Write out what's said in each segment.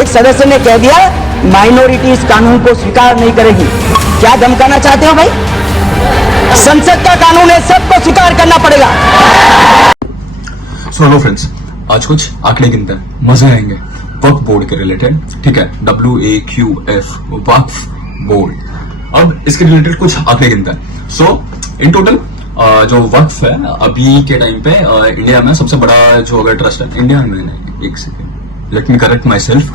एक सदस्य ने कह दिया माइनॉरिटी इस कानून को स्वीकार नहीं करेगी। क्या धमकाना चाहते हो भाई? संसद का कानून है, सबको स्वीकार करना पड़ेगा। सो हेलो फ्रेंड्स, आज कुछ आंकड़े गिनते हैं, मजे आएंगे वक्फ बोर्ड के रिलेटेड। ठीक है, WAQF वक्फ बोर्ड। अब इसके रिलेटेड कुछ आंकड़े गिनते हैं। सो इन टोटल जो वक्फ है अभी के टाइम पे इंडिया में सबसे बड़ा जो अगर ट्रस्ट है, इंडिया में नहीं, एक second let me correct my self,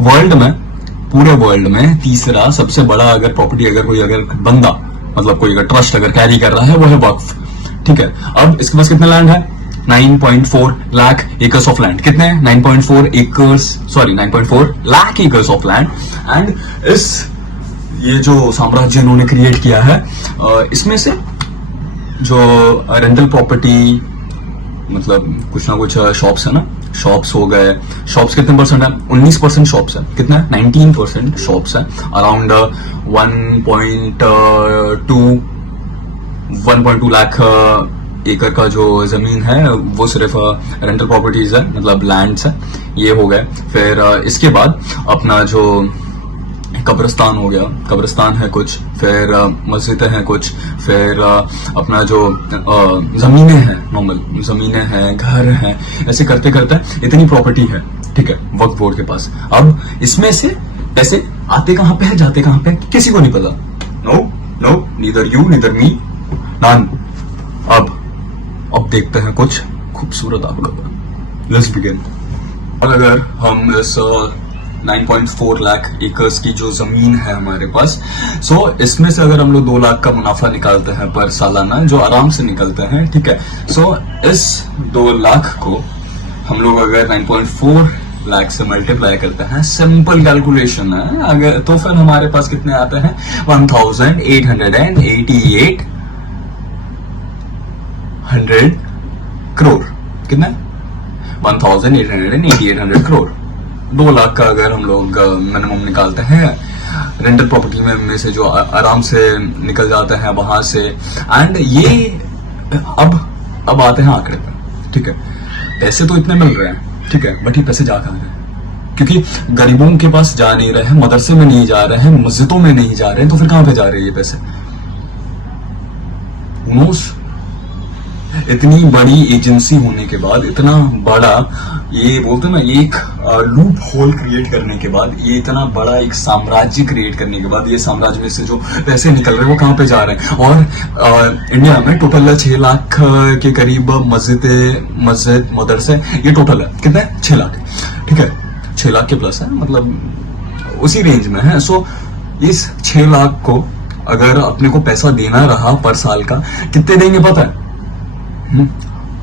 world में, पूरे वर्ल्ड में तीसरा सबसे बड़ा अगर प्रॉपर्टी अगर कोई अगर बंदा मतलब कोई अगर ट्रस्ट अगर कैरी कर रहा है वो है वक्फ। ठीक है, अब इसके पास कितना लैंड है? 9.4 लाख एकर्स ऑफ लैंड। कितने? 9.4 lakh acres of land. And इस ये जो साम्राज्य इन्होंने क्रिएट किया है, इसमें से जो रेंटल प्रॉपर्टी मतलब कुछ ना कुछ शॉप्स है ना, शॉप्स हो गए, शॉप्स कितने परसेंट है? 19% शॉप्स है। कितना है? 19% शॉप्स है। अराउंड 1.2 लाख एकड़ का जो जमीन है वो सिर्फ रेंटल प्रॉपर्टीज है, मतलब लैंड्स है, ये हो गए। फिर इसके बाद अपना जो कब्रिस्तान हो गया, कब्रिस्तान है कुछ, फिर मस्जिदें हैं कुछ, फिर अपना जो जमीनें हैं, नॉर्मल जमीनें हैं, घर हैं, ऐसे करते करते इतनी प्रॉपर्टी है। ठीक है, वक्फ बोर्ड के पास। अब इसमें से पैसे आते कहां पे है, जाते कहां पे, किसी को नहीं पता। No, neither you neither me, none. अब देखते हैं कुछ खूबसूरत आंकड़ों पर। Let's begin. और अगर हम इस 9.4 लाख एकर्स की जो जमीन है हमारे पास, सो इसमें से अगर हम लोग 2 लाख का मुनाफा निकालते हैं पर सालाना, जो आराम से निकलते हैं, ठीक है, सो इस 2 लाख को हम लोग अगर 9.4 लाख से मल्टीप्लाई करते हैं, सिंपल कैलकुलेशन है, अगर तो फिर हमारे पास कितने आते हैं? 1888 करोड़। कितना? 1888 करोड़। 2 लाख का अगर हम लोग मिनिमम निकालते हैं रेंटल प्रॉपर्टी में से जो आराम से निकल जाते हैं वहां से। एंड ये अब आते हैं आंकड़े पर। ठीक है, पैसे तो इतने मिल रहे हैं, ठीक है, बट ये पैसे जा कहां रहे हैं? क्योंकि गरीबों के पास जा नहीं रहे हैं, मदरसे में नहीं जा रहे हैं, मस्जिदों में नहीं जा रहे हैं, तो फिर कहां पे जा रहे हैं ये पैसे? इतनी बड़ी एजेंसी होने के बाद, इतना बड़ा ये बोलते ना, एक लूप होल क्रिएट करने के बाद, ये इतना बड़ा एक साम्राज्य क्रिएट करने के बाद, ये साम्राज्य में से जो पैसे निकल रहे हैं वो कहां पे जा रहे हैं? और इंडिया में टोटल 6 लाख के करीब मस्जिद मदरसे, ये टोटल है कितने? 6 लाख। ठीक है, 6 लाख के प्लस है, मतलब उसी रेंज में है। सो इस 6 लाख को अगर अपने को पैसा देना रहा पर साल का, कितने देंगे पता है?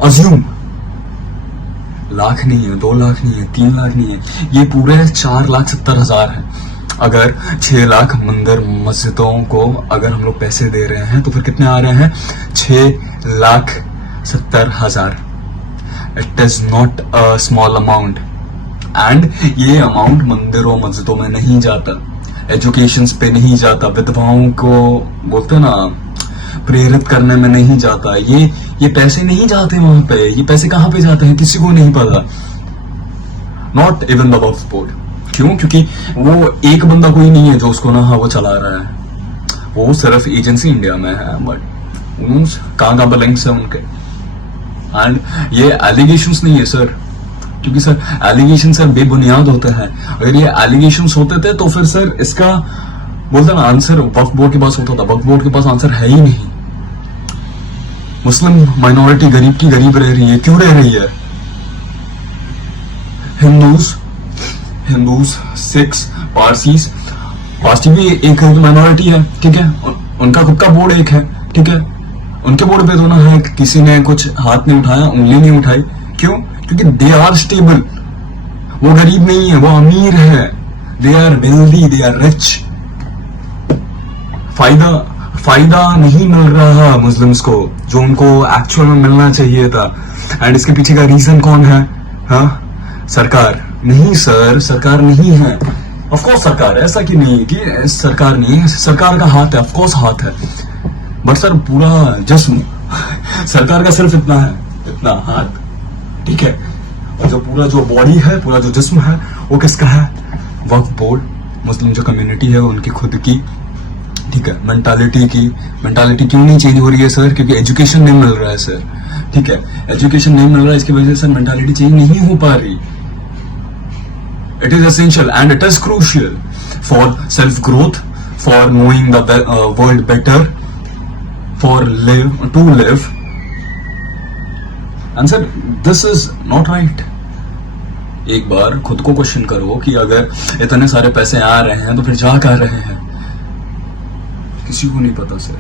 अज्यूम लाख नहीं है, 2 लाख नहीं है, 3 लाख नहीं है, ये पूरे 4,70,000 है। अगर 6 लाख मंदिर मस्जिदों को अगर हम लोग पैसे दे रहे हैं तो फिर कितने आ रहे हैं? 6,70,000। It is not a small amount. And ये अमाउंट मंदिरों मस्जिदों में नहीं जाता, एजुकेशन पे नहीं जाता, विधवाओं को बोलते ना प्रेरित करने में नहीं जाता, ये पैसे नहीं जाते वहां पे। ये पैसे कहां पे जाते हैं किसी को नहीं पता, not even the Waqf board. क्यों? क्योंकि वो एक बंदा कोई नहीं है जो उसको ना वो चला रहा है, वो सिर्फ एजेंसी इंडिया में है, बट कहां पर लिंक्स है उनके। एंड ये एलिगेशंस नहीं है सर, क्योंकि सर एलिगेशन सर बेबुनियाद होते हैं। अगर ये एलिगेशंस होते थे तो फिर सर इसका बोलता ना आंसर वक्फ बोर्ड के पास होता था। वक्फ बोर्ड के पास आंसर है ही नहीं। मुस्लिम माइनॉरिटी गरीब की गरीब रह रही है, क्यों रह रही है? हिंदूज, सिख्स, पारसी भी एक माइनॉरिटी है, ठीक है, उनका खुद का बोर्ड एक है, ठीक है, उनके बोर्ड पे तो ना है किसी ने कुछ हाथ नहीं उठाया, उंगली नहीं उठाई। क्यों? क्योंकि दे आर स्टेबल, वो गरीब नहीं है, वो अमीर है, they are wealthy, they are rich. फायदा नहीं मिल रहा मुस्लिम्स को जो उनको एक्चुअल में मिलना चाहिए था। एंड इसके पीछे का रीजन कौन है? हाँ, सरकार नहीं सर, सरकार नहीं है। ऑफ कोर्स सरकार है, ऐसा कि नहीं कि सरकार नहीं है, सरकार का हाथ है, ऑफ कोर्स हाथ है, बट सर पूरा जिस्म सरकार का सिर्फ इतना है, इतना हाथ, ठीक है, और जो पूरा जो बॉडी है, पूरा जो जिस्म है, वो किसका है? वक्फ बोर्ड, मुस्लिम जो कम्युनिटी है उनकी खुद की, ठीक है, मेंटालिटी क्यों नहीं चेंज हो रही है सर? क्योंकि एजुकेशन नहीं मिल रहा है सर, ठीक है, एजुकेशन नहीं मिल रहा है, इसकी वजह से सर मेंटालिटी चेंज नहीं हो पा रही. It is essential and it is crucial for self growth, for knowing the world better, to live. And sir, this is not right. एक बार खुद को क्वेश्चन करो कि अगर इतने सारे पैसे आ रहे हैं तो फिर जा कर रहे हैं, किसी को नहीं पता सर.